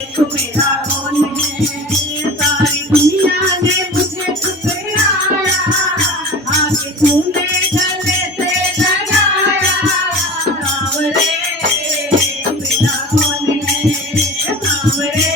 तू मेरा कौन है, सारी दुनिया ने मुझे ठुकराया, आगे तूने गले से लगाया। सांवरे तू मेरा कौन है, सांवरे